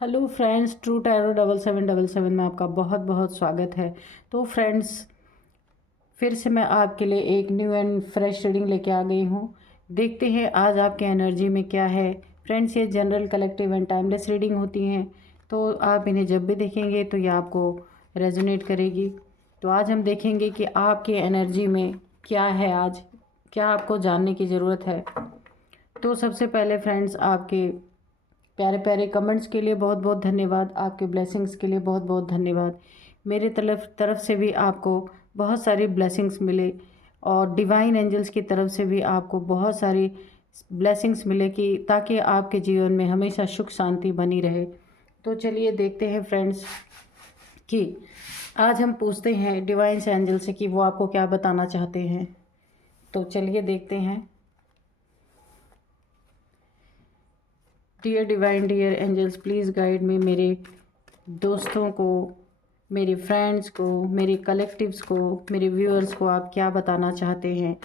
Hello friends, true tarot 7777 में आपका बहुत बहुत स्वागत है। तो फ्रेंड्स, फिर से मैं आपके लिए एक न्यू एंड फ्रेश रीडिंग लेके आ गई हूँ। देखते हैं आज आपके एनर्जी में क्या है। फ्रेंड्स, ये general, collective and timeless reading होती हैं, तो आप इन्हें जब भी देखेंगे तो ये आपको रेजोनेट करेगी। तो आज हम देखेंगे कि आपकी एनर्जी में क्या है, आज क्या आपको जानने की ज़रूरत है। तो सबसे पहले फ्रेंड्स, आपके प्यारे प्यारे कमेंट्स के लिए बहुत बहुत धन्यवाद। आपके ब्लेसिंग्स के लिए बहुत बहुत धन्यवाद। मेरे तरफ से भी आपको बहुत सारी ब्लेसिंग्स मिले, और डिवाइन एंजल्स की तरफ से भी आपको बहुत सारी ब्लेसिंग्स मिले, कि ताकि आपके जीवन में हमेशा सुख शांति बनी रहे। तो चलिए देखते हैं फ्रेंड्स कि आज हम पूछते हैं डिवाइन एंजल से कि वो आपको क्या बताना चाहते हैं। तो चलिए देखते हैं। Dear divine, dear angels, please guide me. मेरे दोस्तों को, मेरे फ्रेंड्स को, मेरे कलेक्टिव्स को, मेरे व्यूअर्स को आप क्या बताना चाहते हैं,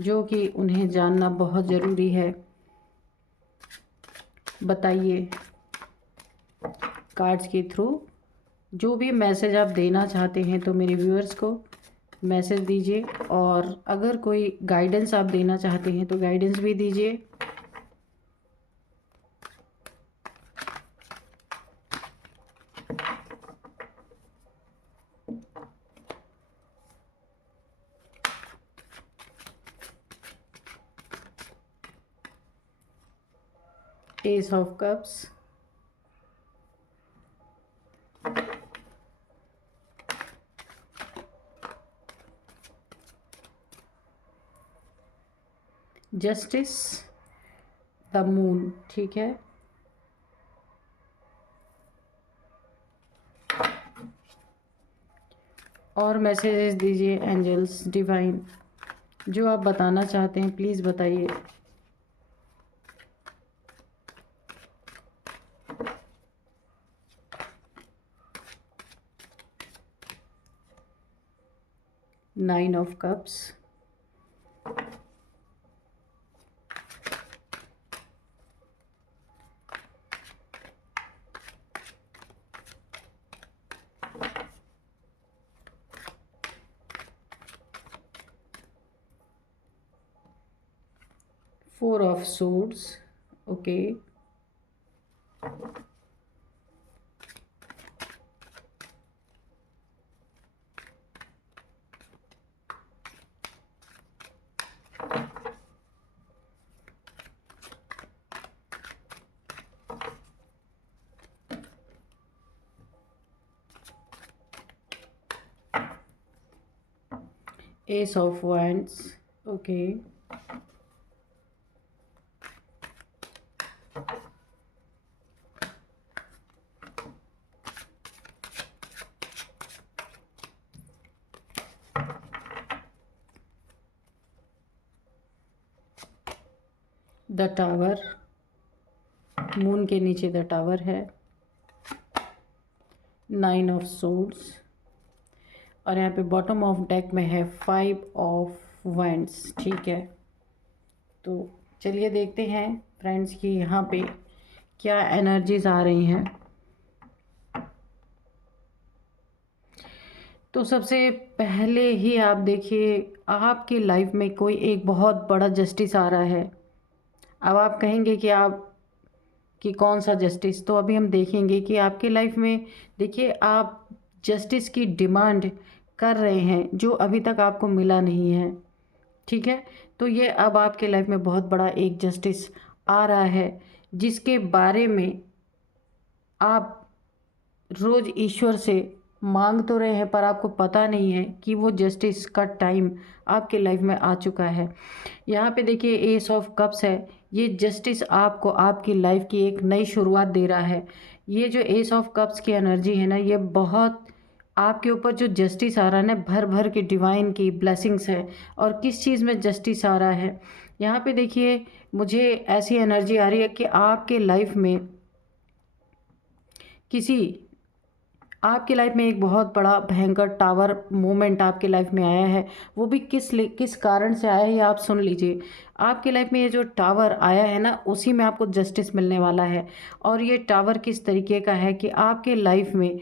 जो कि उन्हें जानना बहुत ज़रूरी है। बताइए कार्ड्स के थ्रू जो भी मैसेज आप देना चाहते हैं, तो मेरे व्यूअर्स को मैसेज दीजिए। और अगर कोई गाइडेंस आप देना चाहते हैं तो गाइडेंस भी दीजिए। S of cups, justice, the moon, ठीक है। और मैसेजेस दीजिए एंजल्स डिवाइन, जो आप बताना चाहते हैं प्लीज़ बताइए। Nine of cups, 4 of swords, okay. S of wands, okay. The tower, moon के नीचे द टावर है। 9 ऑफ सोर्ड्स, और यहाँ पे बॉटम ऑफ डेक में है 5 ऑफ wands, ठीक है। तो चलिए देखते हैं फ्रेंड्स कि यहाँ पे क्या एनर्जीज आ रही हैं। तो सबसे पहले ही आप देखिए, आपकी लाइफ में कोई एक बहुत बड़ा जस्टिस आ रहा है। अब आप कहेंगे कि कौन सा जस्टिस, तो अभी हम देखेंगे कि आपके लाइफ में, देखिए, आप जस्टिस की डिमांड कर रहे हैं जो अभी तक आपको मिला नहीं है, ठीक है। तो ये अब आपके लाइफ में बहुत बड़ा एक जस्टिस आ रहा है, जिसके बारे में आप रोज़ ईश्वर से मांग तो रहे हैं, पर आपको पता नहीं है कि वो जस्टिस का टाइम आपके लाइफ में आ चुका है। यहाँ पे देखिए एस ऑफ कप्स है। ये जस्टिस आपको आपकी लाइफ की एक नई शुरुआत दे रहा है। ये जो एस ऑफ कप्स की एनर्जी है ना, ये बहुत आपके ऊपर जो जस्टिस आ रहा है ना, भर भर के डिवाइन की ब्लेसिंग्स है। और किस चीज़ में जस्टिस आ रहा है, यहाँ पे देखिए, मुझे ऐसी एनर्जी आ रही है कि आपके लाइफ में किसी आपकी लाइफ में एक बहुत बड़ा भयंकर टावर मोमेंट आपके लाइफ में आया है। वो भी किस कारण से आया है ये आप सुन लीजिए। आपकी लाइफ में ये जो टावर आया है ना, उसी में आपको जस्टिस मिलने वाला है। और ये टावर किस तरीके का है कि आपके लाइफ में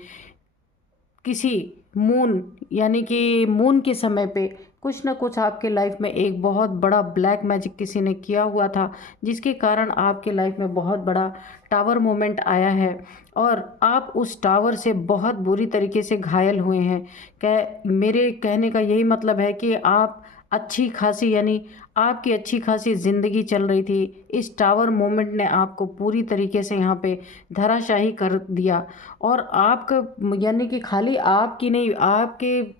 किसी मून यानी कि मून के समय पे कुछ ना कुछ आपके लाइफ में एक बहुत बड़ा ब्लैक मैजिक किसी ने किया हुआ था, जिसके कारण आपके लाइफ में बहुत बड़ा टावर मोमेंट आया है। और आप उस टावर से बहुत बुरी तरीके से घायल हुए हैं। मेरे कहने का यही मतलब है कि आप अच्छी खासी यानी आपकी अच्छी खासी ज़िंदगी चल रही थी, इस टावर मोमेंट ने आपको पूरी तरीके से यहाँ पे धराशाही कर दिया। और आपका यानी कि खाली आपकी नहीं, आपके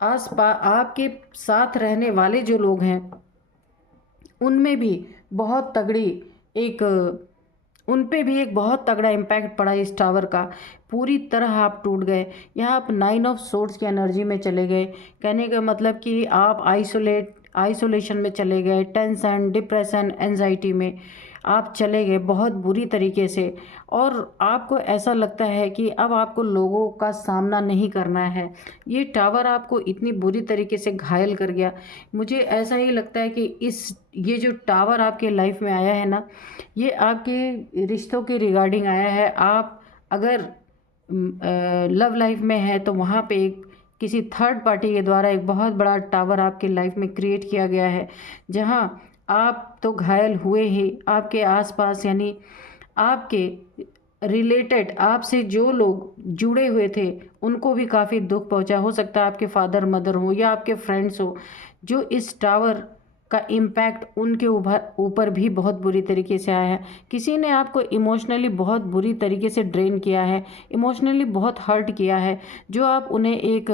आपके साथ रहने वाले जो लोग हैं उनमें भी बहुत तगड़ी एक उन पे भी एक बहुत तगड़ा इम्पैक्ट पड़ा इस टावर का। पूरी तरह आप टूट गए। यहाँ आप 9 ऑफ सोर्ड्स की एनर्जी में चले गए। कहने का मतलब कि आप आइसोलेशन में चले गए, टेंशन, डिप्रेशन, एंजाइटी में आप चले गए बहुत बुरी तरीके से। और आपको ऐसा लगता है कि अब आपको लोगों का सामना नहीं करना है। ये टावर आपको इतनी बुरी तरीके से घायल कर गया। मुझे ऐसा ही लगता है कि ये जो टावर आपके लाइफ में आया है ना, ये आपके रिश्तों के रिगार्डिंग आया है। आप अगर लव लाइफ में है तो वहाँ पे एक किसी थर्ड पार्टी के द्वारा एक बहुत बड़ा टावर आपके लाइफ में क्रिएट किया गया है, जहाँ आप तो घायल हुए ही, आपके आसपास यानी आपके रिलेटेड आपसे जो लोग जुड़े हुए थे उनको भी काफ़ी दुख पहुंचा। हो सकता है आपके फादर मदर हो या आपके फ्रेंड्स हो, जो इस टावर का इम्पैक्ट उनके ऊपर भी बहुत बुरी तरीके से आया है। किसी ने आपको इमोशनली बहुत बुरी तरीके से ड्रेन किया है, इमोशनली बहुत हर्ट किया है। जो आप उन्हें एक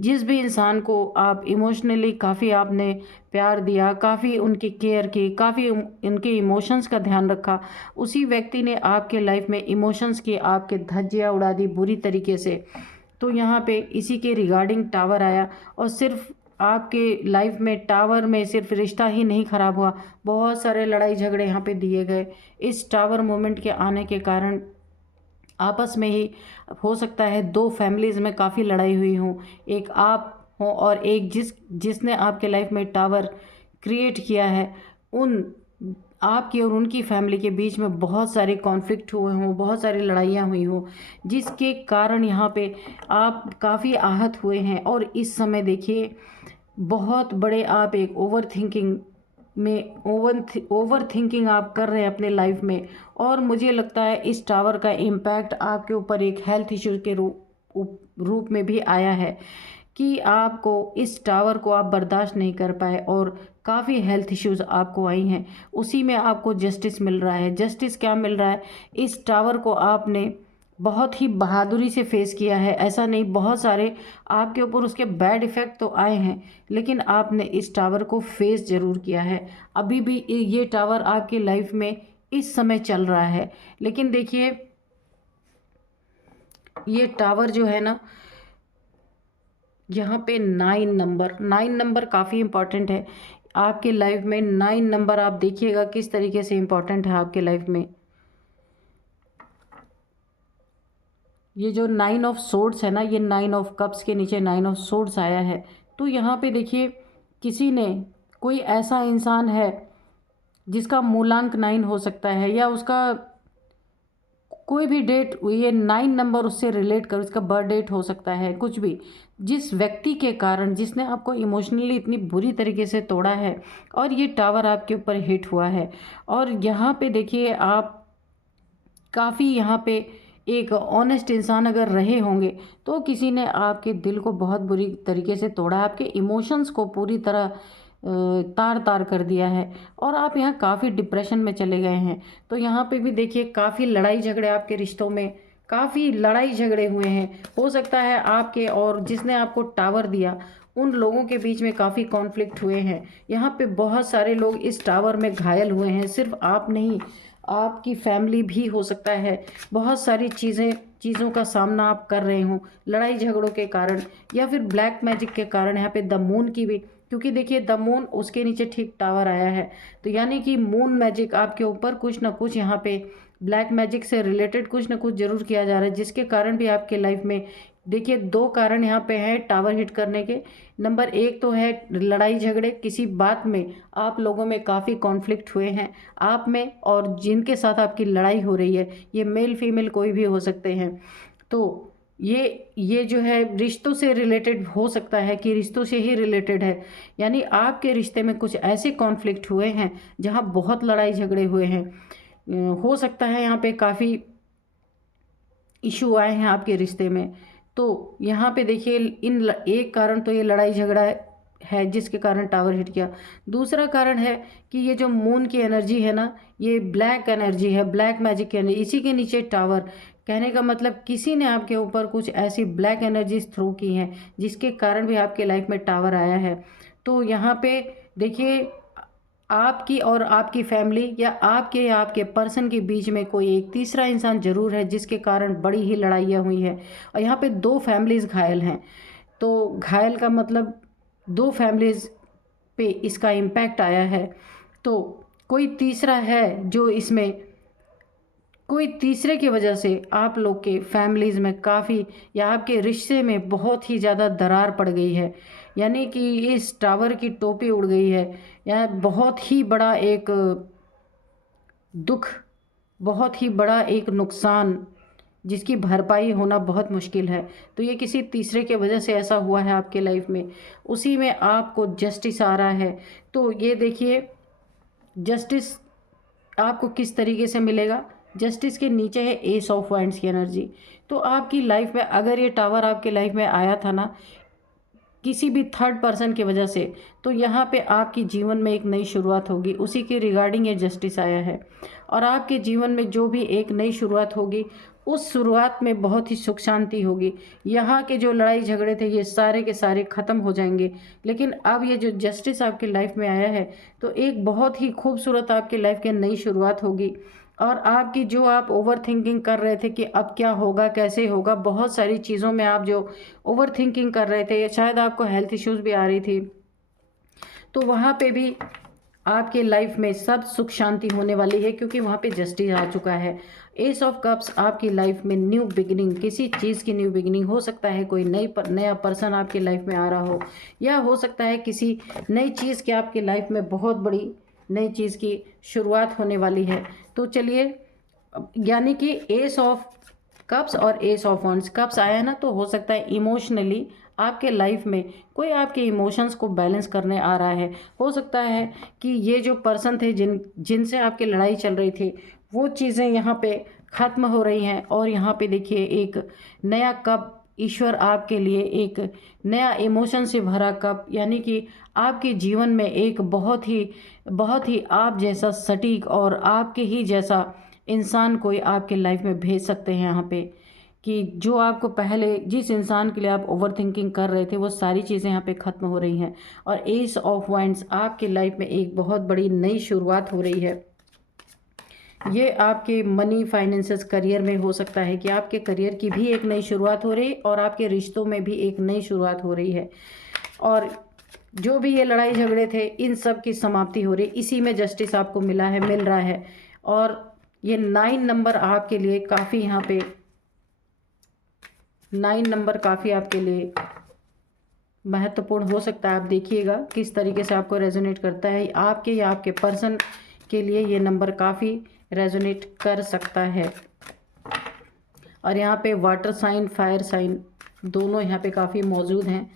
जिस भी इंसान को आप इमोशनली काफ़ी आपने प्यार दिया, काफ़ी उनकी केयर की, काफ़ी उनके इमोशंस का ध्यान रखा, उसी व्यक्ति ने आपके लाइफ में इमोशंस की आपके धज्जियाँ उड़ा दी बुरी तरीके से। तो यहाँ पे इसी के रिगार्डिंग टावर आया। और सिर्फ आपके लाइफ में टावर में सिर्फ रिश्ता ही नहीं ख़राब हुआ, बहुत सारे लड़ाई झगड़े यहाँ पे दिए गए। इस टावर मोमेंट के आने के कारण आपस में ही हो सकता है दो फैमिलीज़ में काफ़ी लड़ाई हुई हो, एक आप हो और एक जिसने आपके लाइफ में टावर क्रिएट किया है, उन आपकी और उनकी फैमिली के बीच में बहुत सारे कॉन्फ्लिक्ट हुए हों, बहुत सारी लड़ाइयाँ हुई हों, जिसके कारण यहाँ पे आप काफ़ी आहत हुए हैं। और इस समय देखिए बहुत बड़े आप एक ओवर थिंकिंग आप कर रहे हैं अपने लाइफ में। और मुझे लगता है इस टावर का इम्पैक्ट आपके ऊपर एक हेल्थ इश्यू के रूप में भी आया है कि आपको इस टावर को आप बर्दाश्त नहीं कर पाए और काफ़ी हेल्थ इश्यूज़ आपको आई हैं। उसी में आपको जस्टिस मिल रहा है। जस्टिस क्या मिल रहा है? इस टावर को आपने बहुत ही बहादुरी से फेस किया है। ऐसा नहीं, बहुत सारे आपके ऊपर उसके बैड इफ़ेक्ट तो आए हैं, लेकिन आपने इस टावर को फेस ज़रूर किया है। अभी भी ये टावर आपकी लाइफ में इस समय चल रहा है। लेकिन देखिए ये टावर जो है ना, यहाँ पे 9 नंबर काफ़ी इम्पॉर्टेंट है आपके लाइफ में। 9 नंबर आप देखिएगा किस तरीके से इम्पॉर्टेंट है आपके लाइफ में। ये जो 9 ऑफ सोर्ड्स है ना, ये 9 ऑफ कप्स के नीचे 9 ऑफ सोर्ड्स आया है। तो यहाँ पे देखिए किसी ने, कोई ऐसा इंसान है जिसका मूलांक 9 हो सकता है, या उसका कोई भी डेट, ये 9 नंबर उससे रिलेट कर, उसका बर्थ डेट हो सकता है, कुछ भी, जिस व्यक्ति के कारण जिसने आपको इमोशनली इतनी बुरी तरीके से तोड़ा है और ये टावर आपके ऊपर हिट हुआ है। और यहाँ पे देखिए आप काफ़ी यहाँ पे एक ऑनेस्ट इंसान अगर रहे होंगे तो किसी ने आपके दिल को बहुत बुरी तरीके से तोड़ा, आपके इमोशंस को पूरी तरह तार तार कर दिया है और आप यहाँ काफ़ी डिप्रेशन में चले गए हैं। तो यहाँ पे भी देखिए काफ़ी लड़ाई झगड़े आपके रिश्तों में, काफ़ी लड़ाई झगड़े हुए हैं। हो सकता है आपके और जिसने आपको टावर दिया उन लोगों के बीच में काफ़ी कॉन्फ्लिक्ट हुए हैं। यहाँ पे बहुत सारे लोग इस टावर में घायल हुए हैं, सिर्फ आप नहीं, आपकी फैमिली भी हो सकता है। बहुत सारी चीज़ों का सामना आप कर रहे हो लड़ाई झगड़ों के कारण या फिर ब्लैक मैजिक के कारण। यहाँ पे द मून की भी क्योंकि देखिए द मून उसके नीचे ठीक टावर आया है, तो यानी कि मून मैजिक आपके ऊपर कुछ ना कुछ यहाँ पे ब्लैक मैजिक से रिलेटेड कुछ ना कुछ जरूर किया जा रहा है, जिसके कारण भी आपके लाइफ में देखिए दो कारण यहाँ पे हैं टावर हिट करने के। नंबर एक तो है लड़ाई झगड़े, किसी बात में आप लोगों में काफ़ी कॉन्फ्लिक्ट हुए हैं आप में, और जिनके साथ आपकी लड़ाई हो रही है ये मेल फीमेल कोई भी हो सकते हैं। तो ये जो है रिश्तों से रिलेटेड हो सकता है कि रिश्तों से ही रिलेटेड है, यानी आपके रिश्ते में कुछ ऐसे कॉन्फ्लिक्ट हुए हैं जहाँ बहुत लड़ाई झगड़े हुए हैं। हो सकता है यहाँ पे काफ़ी इशू आए हैं आपके रिश्ते में। तो यहाँ पे देखिए एक कारण तो ये लड़ाई झगड़ा है जिसके कारण टावर हिट किया। दूसरा कारण है कि ये जो मून की एनर्जी है ना, ये ब्लैक एनर्जी है, ब्लैक मैजिक की एनर्जी, इसी के नीचे टावर। कहने का मतलब किसी ने आपके ऊपर कुछ ऐसी ब्लैक एनर्जीज थ्रो की हैं जिसके कारण भी आपके लाइफ में टावर आया है। तो यहाँ पे देखिए आपकी और आपकी फैमिली या आपके पर्सन के बीच में कोई एक तीसरा इंसान जरूर है जिसके कारण बड़ी ही लड़ाइयाँ हुई हैं, और यहाँ पे दो फैमिलीज़ घायल हैं। तो घायल का मतलब दो फैमिलीज़ पे इसका इम्पैक्ट आया है। तो कोई तीसरा है जो इसमें, कोई तीसरे की वजह से आप लोग के फैमिलीज़ में काफ़ी या आपके रिश्ते में बहुत ही ज़्यादा दरार पड़ गई है, यानी कि इस टावर की टोपी उड़ गई है, या बहुत ही बड़ा एक दुख, बहुत ही बड़ा एक नुकसान जिसकी भरपाई होना बहुत मुश्किल है। तो ये किसी तीसरे के वजह से ऐसा हुआ है आपके लाइफ में, उसी में आपको जस्टिस आ रहा है। तो ये देखिए जस्टिस आपको किस तरीके से मिलेगा। जस्टिस के नीचे है एस ऑफ वाइंड्स की एनर्जी। तो आपकी लाइफ में अगर ये टावर आपके लाइफ में आया था ना किसी भी थर्ड पर्सन की वजह से, तो यहाँ पे आपकी जीवन में एक नई शुरुआत होगी, उसी के रिगार्डिंग ये जस्टिस आया है। और आपके जीवन में जो भी एक नई शुरुआत होगी उस शुरुआत में बहुत ही सुख शांति होगी। यहाँ के जो लड़ाई झगड़े थे ये सारे के सारे ख़त्म हो जाएंगे। लेकिन अब ये जो जस्टिस आपकी लाइफ में आया है तो एक बहुत ही खूबसूरत आपकी लाइफ की नई शुरुआत होगी। और आपकी जो आप ओवर थिंकिंग कर रहे थे कि अब क्या होगा कैसे होगा, बहुत सारी चीज़ों में आप जो ओवर थिंकिंग कर रहे थे, शायद आपको हेल्थ इश्यूज़ भी आ रही थी, तो वहाँ पे भी आपके लाइफ में सब सुख शांति होने वाली है, क्योंकि वहाँ पे जस्टिस आ चुका है। एस ऑफ कप्स आपकी लाइफ में न्यू बिगिनिंग, किसी चीज़ की न्यू बिगिनिंग हो सकता है, कोई नया पर्सन आपकी लाइफ में आ रहा हो, या हो सकता है किसी नई चीज़ की आपकी लाइफ में बहुत बड़ी नई चीज़ की शुरुआत होने वाली है। तो चलिए, यानी कि एस ऑफ कप्स और एस ऑफ वंड्स, कप्स आया है ना, तो हो सकता है इमोशनली आपके लाइफ में कोई आपके इमोशंस को बैलेंस करने आ रहा है। हो सकता है कि ये जो पर्सन थे जिनसे आपकी लड़ाई चल रही थी वो चीज़ें यहाँ पे ख़त्म हो रही हैं, और यहाँ पे देखिए एक नया कप ईश्वर आपके लिए, एक नया इमोशन से भरा कप, यानी कि आपके जीवन में एक बहुत ही आप जैसा सटीक और आपके ही जैसा इंसान कोई आपके लाइफ में भेज सकते हैं यहाँ पे, कि जो आपको पहले जिस इंसान के लिए आप ओवर थिंकिंग कर रहे थे वो सारी चीज़ें यहाँ पे ख़त्म हो रही हैं। और एस ऑफ वाइंड्स आपकी लाइफ में एक बहुत बड़ी नई शुरुआत हो रही है। ये आपके मनी फाइनेंसेस करियर में हो सकता है कि आपके करियर की भी एक नई शुरुआत हो रही है, और आपके रिश्तों में भी एक नई शुरुआत हो रही है। और जो भी ये लड़ाई झगड़े थे इन सब की समाप्ति हो रही, इसी में जस्टिस आपको मिल रहा है। और ये 9 नंबर आपके लिए काफ़ी, यहाँ पे 9 नंबर काफ़ी आपके लिए महत्वपूर्ण हो सकता है। आप देखिएगा किस तरीके से आपको रेजोनेट करता है, आपके या आपके पर्सन के लिए ये नंबर काफ़ी रेजोनेट कर सकता है। और यहाँ पे वाटर साइन फायर साइन दोनों यहाँ पे काफ़ी मौजूद हैं,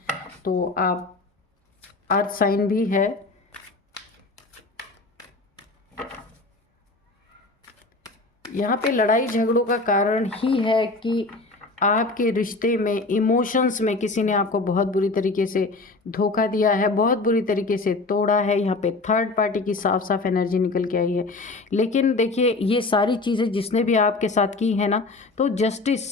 तो आप अर्थ साइन भी है। यहाँ पे लड़ाई झगड़ों का कारण ही है कि आपके रिश्ते में इमोशंस में किसी ने आपको बहुत बुरी तरीके से धोखा दिया है, बहुत बुरी तरीके से तोड़ा है। यहाँ पे थर्ड पार्टी की साफ साफ एनर्जी निकल के आई है। लेकिन देखिए ये सारी चीज़ें जिसने भी आपके साथ की है ना, तो जस्टिस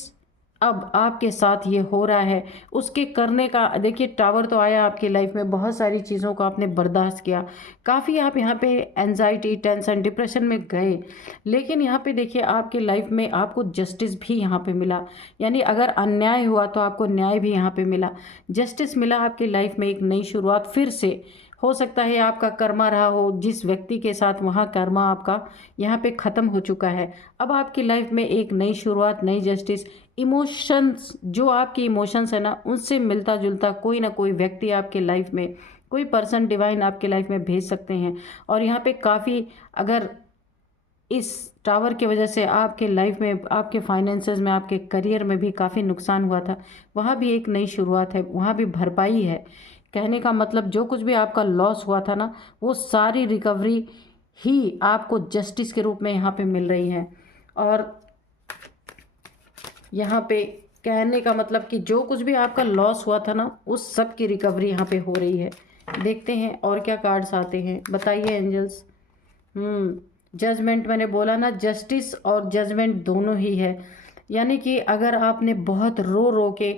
अब आपके साथ ये हो रहा है उसके करने का देखिए, टावर तो आया आपकी लाइफ में, बहुत सारी चीज़ों को आपने बर्दाश्त किया, काफ़ी आप यहाँ पे एंजाइटी, टेंशन, डिप्रेशन में गए, लेकिन यहाँ पे देखिए आपकी लाइफ में आपको जस्टिस भी यहाँ पे मिला। यानी अगर अन्याय हुआ तो आपको न्याय भी यहाँ पे मिला, जस्टिस मिला आपकी लाइफ में, एक नई शुरुआत फिर से। हो सकता है आपका कर्मा रहा हो जिस व्यक्ति के साथ, वहाँ कर्मा आपका यहाँ पे ख़त्म हो चुका है। अब आपकी लाइफ में एक नई शुरुआत, नई जस्टिस, इमोशंस, जो आपकी इमोशंस है ना, उनसे मिलता जुलता कोई ना कोई व्यक्ति आपके लाइफ में, कोई पर्सन डिवाइन आपके लाइफ में भेज सकते हैं। और यहाँ पे काफ़ी, अगर इस टावर की वजह से आपके लाइफ में, आपके फाइनेंसेस में, आपके करियर में भी काफ़ी नुकसान हुआ था, वहाँ भी एक नई शुरुआत है, वहाँ भी भरपाई है। कहने का मतलब जो कुछ भी आपका लॉस हुआ था ना, वो सारी रिकवरी ही आपको जस्टिस के रूप में यहाँ पे मिल रही है। और यहाँ पे कहने का मतलब कि जो कुछ भी आपका लॉस हुआ था ना, उस सब की रिकवरी यहाँ पे हो रही है। देखते हैं और क्या कार्ड्स आते हैं, बताइए एंजल्स। जजमेंट, मैंने बोला ना, जस्टिस और जजमेंट दोनों ही है। यानी कि अगर आपने बहुत रो रो के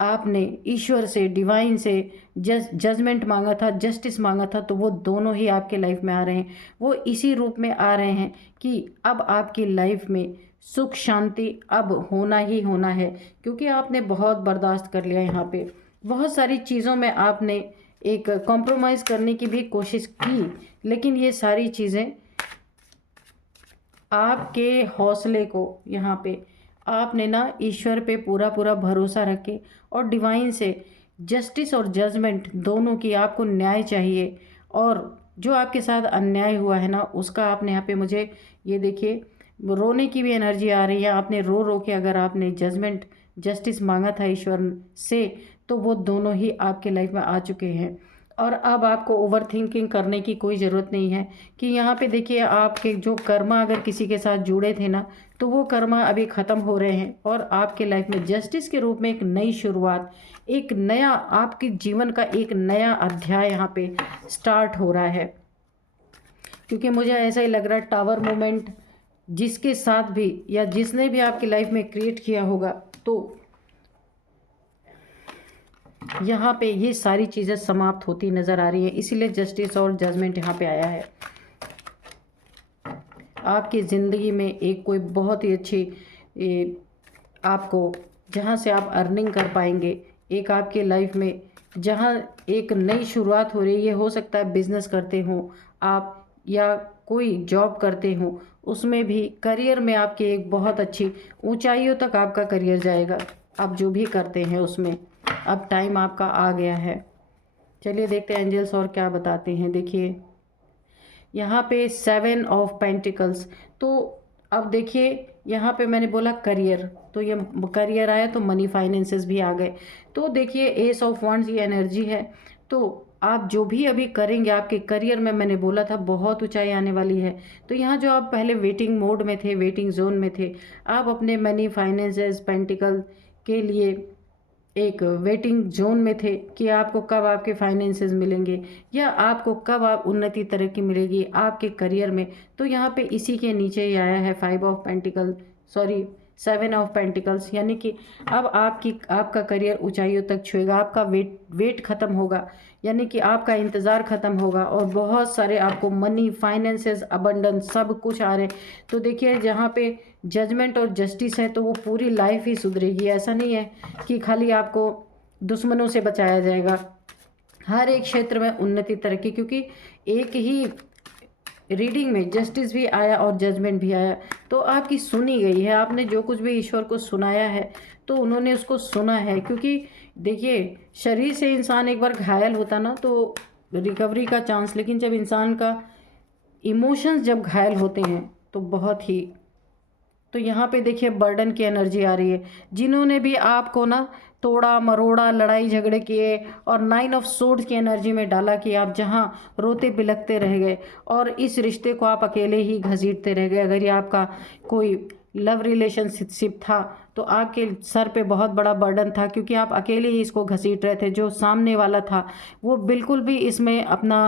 आपने ईश्वर से, डिवाइन से जजमेंट मांगा था, जस्टिस मांगा था, तो वो दोनों ही आपके लाइफ में आ रहे हैं। वो इसी रूप में आ रहे हैं कि अब आपकी लाइफ में सुख शांति अब होना ही होना है, क्योंकि आपने बहुत बर्दाश्त कर लिया। यहाँ पे बहुत सारी चीज़ों में आपने एक कॉम्प्रोमाइज़ करने की भी कोशिश की, लेकिन ये सारी चीज़ें आपके हौसले को, यहाँ पे आपने ना ईश्वर पे पूरा पूरा भरोसा रखे और डिवाइन से जस्टिस और जजमेंट दोनों की, आपको न्याय चाहिए। और जो आपके साथ अन्याय हुआ है ना, उसका आपने यहाँ पे, मुझे ये देखिए, रोने की भी एनर्जी आ रही है। आपने रो रो के अगर आपने जजमेंट, जस्टिस मांगा था ईश्वर से, तो वो दोनों ही आपके लाइफ में आ चुके हैं। और अब आपको ओवर थिंकिंग करने की कोई ज़रूरत नहीं है कि यहाँ पे देखिए, आपके जो कर्मा अगर किसी के साथ जुड़े थे ना, तो वो कर्मा अभी ख़त्म हो रहे हैं और आपके लाइफ में जस्टिस के रूप में एक नई शुरुआत, एक नया, आपके जीवन का एक नया अध्याय यहाँ पे स्टार्ट हो रहा है। क्योंकि मुझे ऐसा ही लग रहा है, टावर मोमेंट जिसके साथ भी या जिसने भी आपकी लाइफ में क्रिएट किया होगा, तो यहाँ पे ये सारी चीज़ें समाप्त होती नज़र आ रही हैं। इसीलिए जस्टिस और जजमेंट यहाँ पे आया है। आपकी ज़िंदगी में एक कोई बहुत ही अच्छी, आपको जहाँ से आप अर्निंग कर पाएंगे, एक आपके लाइफ में जहाँ एक नई शुरुआत हो रही है। हो सकता है बिजनेस करते हो आप या कोई जॉब करते हो, उसमें भी करियर में आपकी एक बहुत अच्छी ऊंचाइयों तक आपका करियर जाएगा। आप जो भी करते हैं उसमें अब टाइम आपका आ गया है। चलिए देखते हैं एंजल्स और क्या बताते हैं। देखिए यहाँ पे 7 ऑफ पेंटिकल्स, तो अब देखिए यहाँ पे मैंने बोला करियर, तो ये करियर आया तो मनी फाइनेंसेस भी आ गए। तो देखिए एस ऑफ वंड्स ये एनर्जी है। तो आप जो भी अभी करेंगे आपके करियर में, मैंने बोला था बहुत ऊंचाई आने वाली है। तो यहाँ जो आप पहले वेटिंग मोड में थे, वेटिंग जोन में थे, आप अपने मनी फाइनेंसेस पेंटिकल के लिए एक वेटिंग जोन में थे कि आपको कब आपके फाइनेंसेस मिलेंगे या आपको कब आप उन्नति तरक्की मिलेगी आपके करियर में। तो यहाँ पे इसी के नीचे ही आया है 5 of pentacle, sorry 7 of pentacles. यानी कि अब आपका करियर ऊंचाइयों तक छुएगा, आपका वेट ख़त्म होगा, यानी कि आपका इंतज़ार ख़त्म होगा और बहुत सारे आपको मनी, फाइनेंसेस, अबंडेंस सब कुछ आ रहे। तो देखिए जहाँ पे जजमेंट और जस्टिस है, तो वो पूरी लाइफ ही सुधरेगी। ऐसा नहीं है कि खाली आपको दुश्मनों से बचाया जाएगा, हर एक क्षेत्र में उन्नति तरक्की। क्योंकि एक ही रीडिंग में जस्टिस भी आया और जजमेंट भी आया, तो आपकी सुनी गई है। आपने जो कुछ भी ईश्वर को सुनाया है, तो उन्होंने उसको सुना है। क्योंकि देखिए शरीर से इंसान एक बार घायल होता ना, तो रिकवरी का चांस, लेकिन जब इंसान का इमोशंस जब घायल होते हैं तो बहुत ही, तो यहाँ पे देखिए बर्डन की एनर्जी आ रही है। जिन्होंने भी आपको ना तोड़ा मरोड़ा, लड़ाई झगड़े किए और 9 ऑफ सोर्ड्स की एनर्जी में डाला कि आप जहाँ रोते बिलखते रह गए और इस रिश्ते को आप अकेले ही घसीटते रह गए। अगर ये आपका कोई लव रिलेशनशिप था, तो आपके सर पे बहुत बड़ा बर्डन था, क्योंकि आप अकेले ही इसको घसीट रहे थे। जो सामने वाला था वो बिल्कुल भी इसमें अपना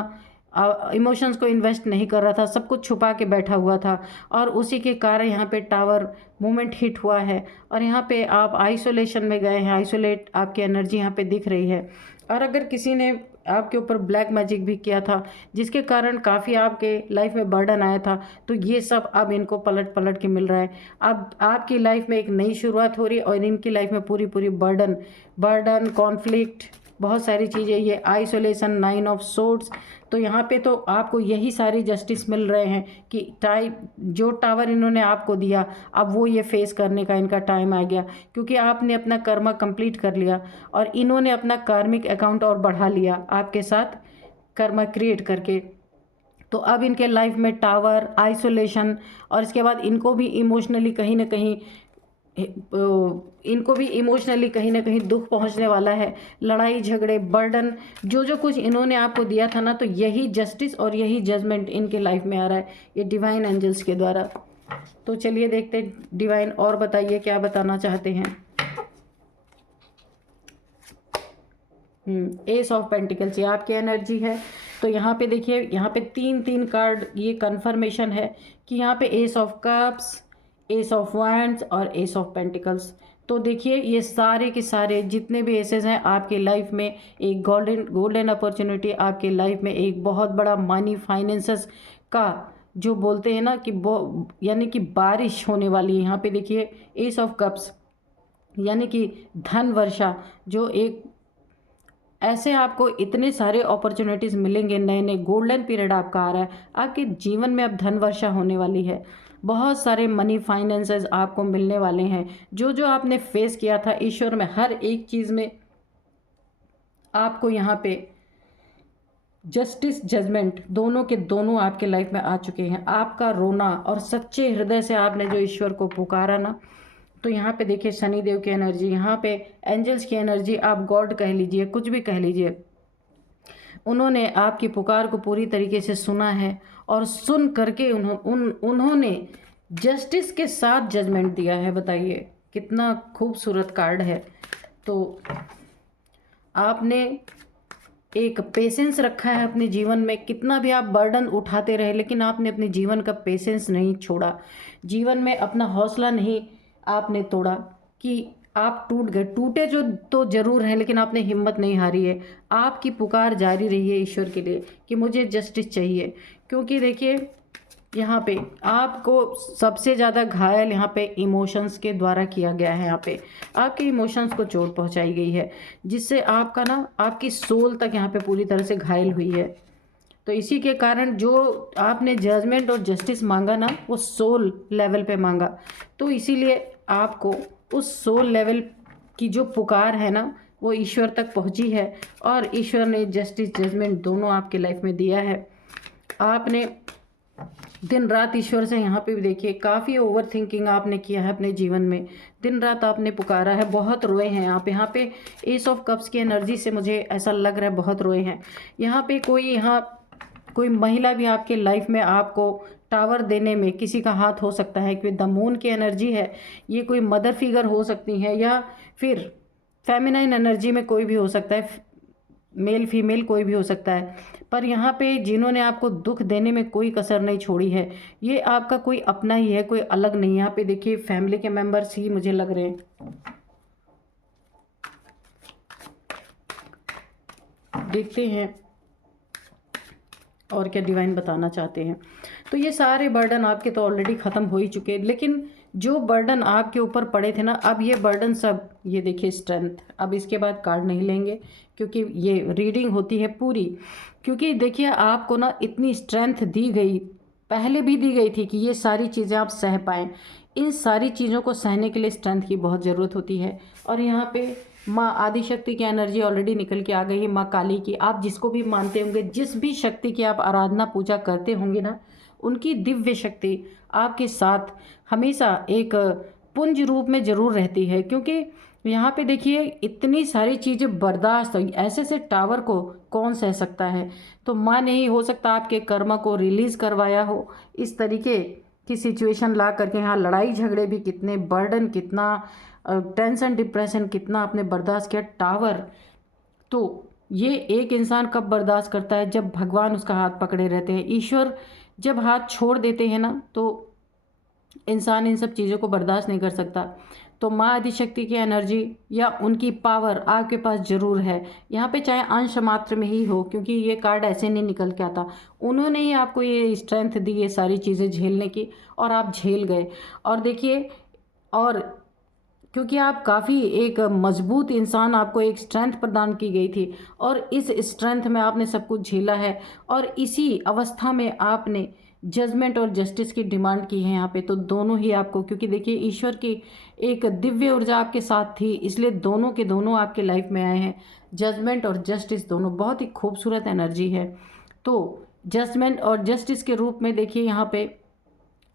इमोशंस को इन्वेस्ट नहीं कर रहा था, सब कुछ छुपा के बैठा हुआ था, और उसी के कारण यहाँ पे टावर मूवमेंट हिट हुआ है। और यहाँ पे आप आइसोलेशन में गए हैं, आइसोलेट आपकी एनर्जी यहाँ पे दिख रही है। और अगर किसी ने आपके ऊपर ब्लैक मैजिक भी किया था, जिसके कारण काफ़ी आपके लाइफ में बर्डन आया था, तो ये सब अब इनको पलट पलट के मिल रहा है। अब आपकी लाइफ में एक नई शुरुआत हो रही है, और इनकी लाइफ में पूरी पूरी बर्डन कॉन्फ्लिक्ट, बहुत सारी चीज़ें, ये आइसोलेशन, 9 ऑफ सोर्ड्स। तो यहाँ पे तो आपको यही सारी जस्टिस मिल रहे हैं कि जो टावर इन्होंने आपको दिया, अब वो ये फेस करने का इनका टाइम आ गया, क्योंकि आपने अपना कर्मा कंप्लीट कर लिया और इन्होंने अपना कार्मिक अकाउंट और बढ़ा लिया आपके साथ कर्मा क्रिएट करके। तो अब इनके लाइफ में टावर, आइसोलेशन, और इसके बाद इनको भी इमोशनली कहीं ना कहीं दुख पहुंचने वाला है, लड़ाई झगड़े, बर्डन, जो कुछ इन्होंने आपको दिया था ना, तो यही जस्टिस और यही जजमेंट इनके लाइफ में आ रहा है, ये डिवाइन एंजल्स के द्वारा। तो चलिए देखते हैं डिवाइन और बताइए क्या बताना चाहते हैं। एस ऑफ पेंटिकल्स ये आपकी एनर्जी है। तो यहाँ पे देखिए, यहाँ पे 3 कार्ड ये कंफर्मेशन है कि यहाँ पे S of cups, S of wands और एस ऑफ पेंटिकल्स। तो देखिए ये सारे के सारे जितने भी एसेस हैं आपके लाइफ में एक गोल्डन अपॉर्चुनिटी, आपके लाइफ में एक बहुत बड़ा मनी फाइनेंसेस का जो बोलते हैं ना कि यानी कि बारिश होने वाली है। यहाँ पे देखिए एस ऑफ कप्स यानी कि धन वर्षा, जो एक ऐसे आपको इतने सारे अपॉर्चुनिटीज़ मिलेंगे, नए नए गोल्डन पीरियड आपका आ रहा है, आपके जीवन में अब धन वर्षा होने वाली है, बहुत सारे मनी फाइनेंसेस आपको मिलने वाले हैं। जो आपने फेस किया था ईश्वर में, हर एक चीज़ में आपको यहाँ पे जस्टिस जजमेंट दोनों के दोनों आपके लाइफ में आ चुके हैं। आपका रोना और सच्चे हृदय से आपने जो ईश्वर को पुकारा ना, तो यहाँ पे देखिए शनिदेव की एनर्जी, यहाँ पे एंजल्स की एनर्जी, आप गॉड कह लीजिए, कुछ भी कह लीजिए, उन्होंने आपकी पुकार को पूरी तरीके से सुना है, और सुन करके उन्होंने जस्टिस के साथ जजमेंट दिया है। बताइए कितना खूबसूरत कार्ड है। तो आपने एक पेशेंस रखा है अपने जीवन में, कितना भी आप बर्डन उठाते रहे, लेकिन आपने अपने जीवन का पेशेंस नहीं छोड़ा, जीवन में अपना हौसला नहीं आपने तोड़ा कि आप टूट गए, टूटे जो तो ज़रूर हैं, लेकिन आपने हिम्मत नहीं हारी है। आपकी पुकार जारी रही है ईश्वर के लिए कि मुझे जस्टिस चाहिए, क्योंकि देखिए यहाँ पे आपको सबसे ज़्यादा घायल यहाँ पे इमोशंस के द्वारा किया गया है। यहाँ पे आपके इमोशंस को चोट पहुँचाई गई है, जिससे आपका ना आपकी सोल तक यहाँ पे पूरी तरह से घायल हुई है। तो इसी के कारण जो आपने जजमेंट और जस्टिस मांगा ना, वो सोल लेवल पे मांगा, तो इसीलिए आपको उस सोल लेवल की जो पुकार है ना, वो ईश्वर तक पहुंची है, और ईश्वर ने जस्टिस जजमेंट दोनों आपके लाइफ में दिया है। आपने दिन रात ईश्वर से यहाँ पे भी देखिए काफ़ी ओवर थिंकिंग आपने किया है अपने जीवन में, दिन रात आपने पुकारा है, बहुत रोए हैं आप। यहाँ पे एस ऑफ कप्स की एनर्जी से मुझे ऐसा लग रहा है बहुत रोए हैं। यहाँ पे कोई महिला भी आपके लाइफ में आपको टावर देने में किसी का हाथ हो सकता है, क्योंकि द मून की एनर्जी है, ये कोई मदर फिगर हो सकती है, या फिर फेमिनाइन एनर्जी में कोई भी हो सकता है, मेल फीमेल कोई भी हो सकता है। पर यहाँ पे जिन्होंने आपको दुख देने में कोई कसर नहीं छोड़ी है, ये आपका कोई अपना ही है, कोई अलग नहीं है। यहाँ पे देखिए फैमिली के मेंबर्स ही मुझे लग रहे हैं। देखते हैं और क्या डिवाइन बताना चाहते हैं। तो ये सारे बर्डन आपके तो ऑलरेडी ख़त्म हो ही चुके हैं, लेकिन जो बर्डन आपके ऊपर पड़े थे ना, अब ये बर्डन सब, ये देखिए स्ट्रेंथ, अब इसके बाद कार्ड नहीं लेंगे क्योंकि ये रीडिंग होती है पूरी, क्योंकि देखिए आपको ना इतनी स्ट्रेंथ दी गई, पहले भी दी गई थी कि ये सारी चीज़ें आप सह पाएँ। इन सारी चीज़ों को सहने के लिए स्ट्रेंथ की बहुत ज़रूरत होती है। और यहाँ पे माँ आदिशक्ति की एनर्जी ऑलरेडी निकल के आ गई है, माँ काली की। आप जिसको भी मानते होंगे, जिस भी शक्ति की आप आराधना पूजा करते होंगे ना, उनकी दिव्य शक्ति आपके साथ हमेशा एक पुंज रूप में ज़रूर रहती है। क्योंकि यहाँ पे देखिए इतनी सारी चीज़ें बर्दाश्त, ऐसे से टावर को कौन सह सकता है। तो माँ ने ही हो सकता आपके कर्म को रिलीज़ करवाया हो, इस तरीके की सिचुएशन ला करके। यहाँ लड़ाई झगड़े भी कितने, बर्डन कितना, टेंशन डिप्रेशन कितना आपने बर्दाश्त किया। टावर तो ये एक इंसान कब बर्दाश्त करता है, जब भगवान उसका हाथ पकड़े रहते हैं। ईश्वर जब हाथ छोड़ देते हैं ना, तो इंसान इन सब चीज़ों को बर्दाश्त नहीं कर सकता। तो माँ आदिशक्ति की एनर्जी या उनकी पावर आपके पास ज़रूर है यहाँ पे, चाहे अंश मात्र में ही हो, क्योंकि ये कार्ड ऐसे नहीं निकल के आता। उन्होंने ही आपको ये स्ट्रेंथ दी ये सारी चीज़ें झेलने की, और आप झेल गए। और देखिए, और क्योंकि आप काफ़ी एक मजबूत इंसान, आपको एक स्ट्रेंथ प्रदान की गई थी, और इस स्ट्रेंथ में आपने सब कुछ झेला है। और इसी अवस्था में आपने जजमेंट और जस्टिस की डिमांड की है यहाँ पे। तो दोनों ही आपको, क्योंकि देखिए ईश्वर की एक दिव्य ऊर्जा आपके साथ थी, इसलिए दोनों के दोनों आपके लाइफ में आए हैं। जजमेंट और जस्टिस दोनों बहुत ही खूबसूरत एनर्जी है। तो जजमेंट और जस्टिस के रूप में देखिए यहाँ पे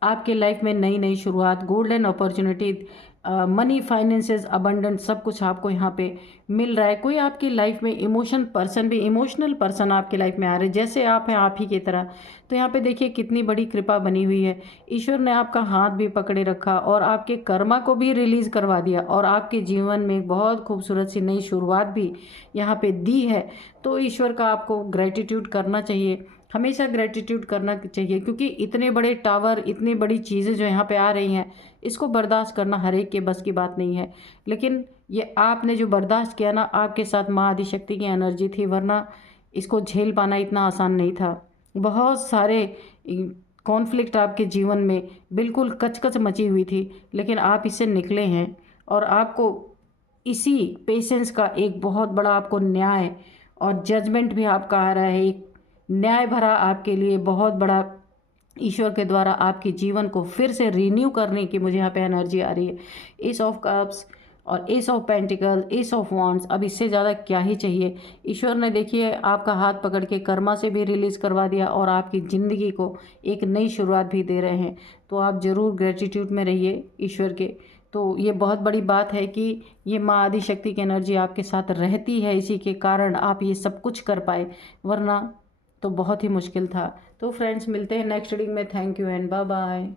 आपके लाइफ में नई नई शुरुआत, golden opportunity, money, finances, abundant, सब कुछ आपको यहाँ पे मिल रहा है। कोई आपकी लाइफ में इमोशनल पर्सन आपकी लाइफ में आ रहे हैं, जैसे आप हैं आप ही की तरह। तो यहाँ पे देखिए कितनी बड़ी कृपा बनी हुई है। ईश्वर ने आपका हाथ भी पकड़े रखा और आपके कर्मा को भी रिलीज करवा दिया, और आपके जीवन में एक बहुत खूबसूरत सी नई शुरुआत भी यहाँ पे दी है। तो ईश्वर का आपको ग्रेटिट्यूड करना चाहिए, हमेशा ग्रेटिट्यूड करना चाहिए, क्योंकि इतने बड़े टावर, इतनी बड़ी चीज़ें जो यहाँ पे आ रही हैं, इसको बर्दाश्त करना हर एक के बस की बात नहीं है। लेकिन ये आपने जो बर्दाश्त किया ना, आपके साथ माँ आदिशक्ति की एनर्जी थी, वरना इसको झेल पाना इतना आसान नहीं था। बहुत सारे कॉन्फ्लिक्ट आपके जीवन में बिल्कुल कचकच मची हुई थी, लेकिन आप इससे निकले हैं। और आपको इसी पेशेंस का एक बहुत बड़ा आपको न्याय और जजमेंट भी आपका आ रहा है, एक न्याय भरा आपके लिए बहुत बड़ा ईश्वर के द्वारा आपके जीवन को फिर से रिन्यू करने की मुझे यहाँ पे एनर्जी आ रही है। एस ऑफ कप्स और S of pentacle, S of wands, अब इससे ज़्यादा क्या ही चाहिए। ईश्वर ने देखिए आपका हाथ पकड़ के कर्मा से भी रिलीज़ करवा दिया, और आपकी ज़िंदगी को एक नई शुरुआत भी दे रहे हैं। तो आप ज़रूर ग्रेटिट्यूड में रहिए ईश्वर के। तो ये बहुत बड़ी बात है कि ये माँ आदिशक्ति की एनर्जी आपके साथ रहती है, इसी के कारण आप ये सब कुछ कर पाए, वरना तो बहुत ही मुश्किल था। तो फ्रेंड्स, मिलते हैं नेक्स्ट रीडिंग में। Thank you and bye bye.